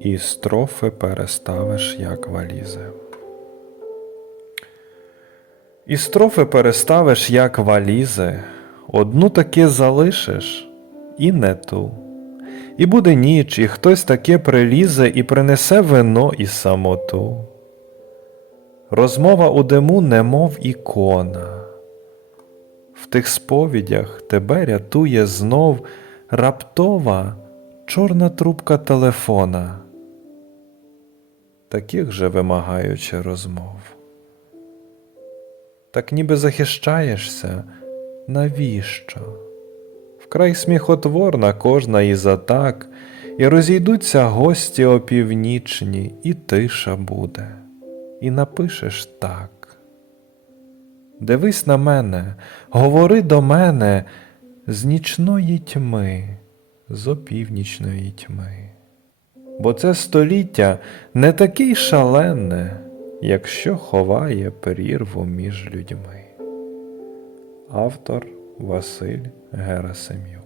і строфи переставиш, як валізи. І строфи переставиш, як валізи, одну таки залишиш, і не ту. І буде ніч, і хтось таки прилізе і принесе вино і самоту. Розмова у диму, немов ікона. В тих сповідях тебе рятує знов раптова чорна трубка телефона, таких же вимагаючи розмов. Так ніби захищаєшся, навіщо? Вкрай сміхотворна кожна із атак, і розійдуться гості опівнічні, і тиша буде, і напишеш так. Дивись на мене, говори до мене з нічної тьми, з опівнічної тьми. Бо це століття не таке шаленне, якщо ховає прірву між людьми. Автор Василь Герасим'юк